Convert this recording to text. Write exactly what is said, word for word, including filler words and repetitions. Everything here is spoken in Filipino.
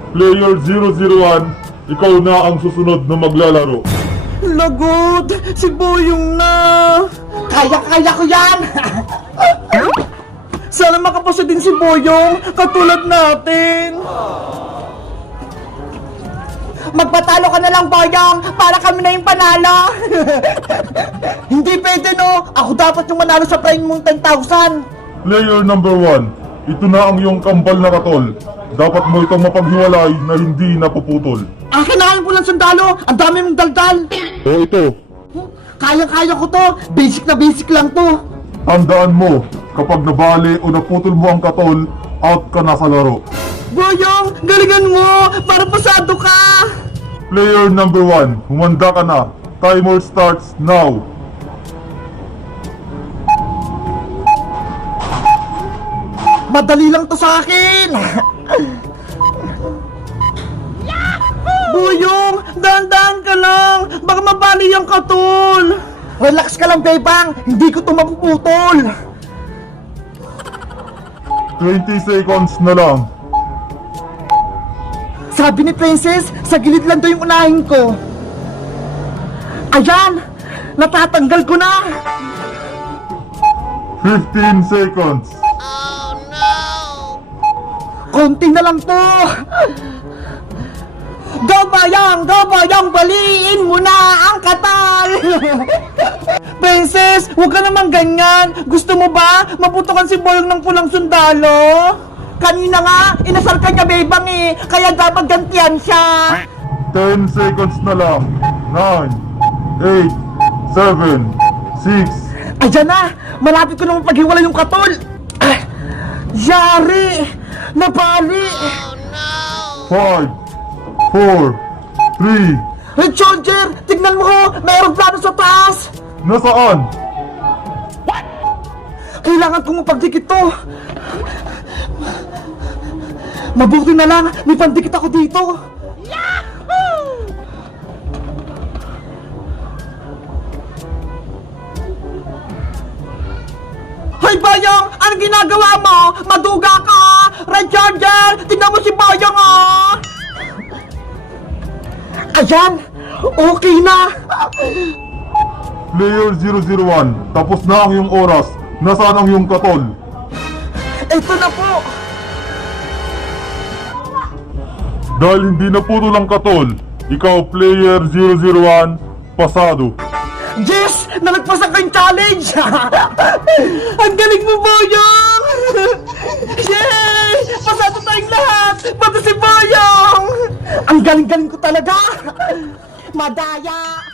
Player zero zero one, ikaw na ang susunod na maglalaro. Lagot! Si Boyong na! Kaya-kaya ko yan! Sana makapasa din si Boyong, katulad natin! Magpatalo ka na lang, Boyong, para kami na yung panalo! Hindi pwede, no? Ako dapat yung manalo sa prime mong ten thousand! Player number one, ito na ang iyong kambal na katol. Dapat mo itong mapaghiwalay na hindi napuputol. Akin na kayo pulang sundalo! Ang dami mong daldal! O ito, Kaya-kaya ko to! Basic na basic lang to! tandaan mo, kapag nabali o naputol mo ang katol, out ka na sa laro. Boyong! Galingan mo! Para pasado ka! Player number one, humanda ka na. Timer starts now. Madali lang to sa akin! Boyong! Dahan-dahan ka lang! Baka mabali yung katol! Relax ka lang, Bebang! Hindi ko to mapuputol! twenty seconds na lang. Sabi ni Princess, sa gilid lang daw yung unahin ko. Ayan! Natatanggal ko na! fifteen seconds. Konti na lang to! Go, Boyong! Go, Boyong! Baliin mo na ang katal! Princess, huwag ka naman ganyan! Gusto mo ba maputukan si Boyong ng pulang sundalo? Kanina nga, inasal ka niya, Bebang eh! Kaya dapat gantihan siya! ten seconds na lang. nine, eight, seven, six. Ayan na! Malapit ko naman paghiwalay yung katol! Ah, yari! Nabali! five, four, three. Red Soldier! Tignan mo ko! May aeroplano sa taas! Nasaan? Kailangan kong mapagdikit to! Mabuti na lang! May pandikit ako dito! Hoy, Boyong! Ano ginagawa mo? Maduga ka! Red Charger! Tingnan mo si Boyong, oh! Ayan! Okay na! Player zero zero one, tapos na ang iyong oras. Nasaan ang iyong katol? Ito na po! Dahil hindi naputol ang katol, ikaw player zero zero one, pasado. Yes! Nalagpasan kayong challenge! Ang galing mo, Boyong! Yay! Pasado tayong lahat! Pati si Boyong! Ang galing-galing ko talaga! Madaya!